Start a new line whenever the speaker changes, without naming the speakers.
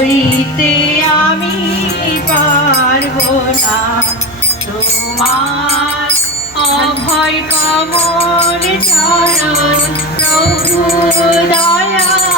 হইতে আমি পারব না তোমার অভয় কমল চরণ প্রভু দয়া